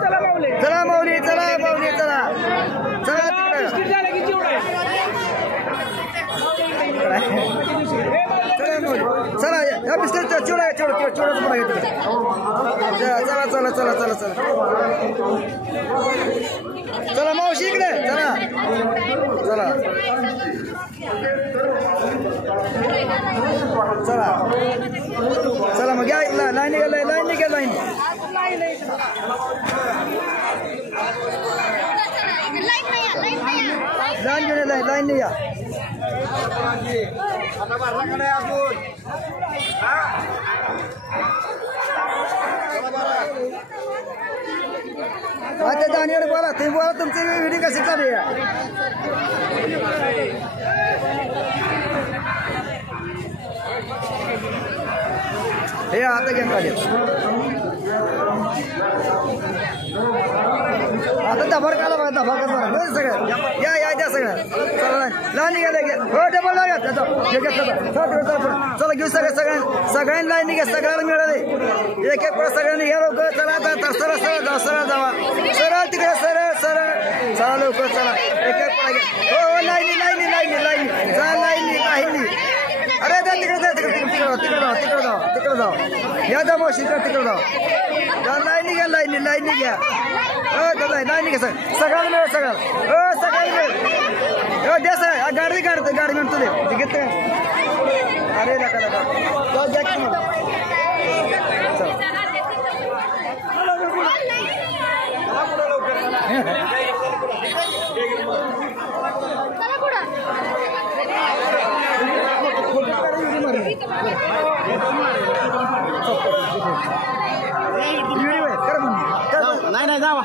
चला माऊली चला माऊली चला चला तिकडे चला या बिस्किट चिवडा चिवडा चिवडाच पुढे घेतलं चला चला चला चला चला चला मावशी इकडे चला चला चला चला मग घ्या लाईन गेलाय लाईन घ्या लाईन लाईन घेऊन लाईन या आता दानियर बोला तुम्ही बोला तुमची व्हिडिओ कशी चालू आहे हे आता गेम काढले आता दफार काढा बघा दफार करा सगळं या या द्या सगळं चला लाईन गेले हो डबल लागा चला घेऊ सगळ्यांनी लाईन घ्या सगळ्याला मिळाले एक एक सगळ्यांनी घ्या लवकर चला आता सरळ सरळ जावा सरळ जावा सरळ तिकडे सरळ सरळ चला लवकर चला एक एक पडा घ्या हो लाईनी लाईनी लाईनी लाईनी चला लाईनी लाईनी अरे जा तिकडे जा तिकडे तिकडे जाऊ तिकडे जाऊ तिकडे जाऊ या दमो तिकडे तिकडे जाऊ लाईनी घ्या लाईनी लाईनी घ्या लाईनी घ्या सगळ्याला मिळेल सगळ्याला हो सगळ्याला मिळेल हो द्या सर गाडी काढतो गाडी म्हणतो ते घेते अरे नका नका घ्या की मग नाही नाही जावा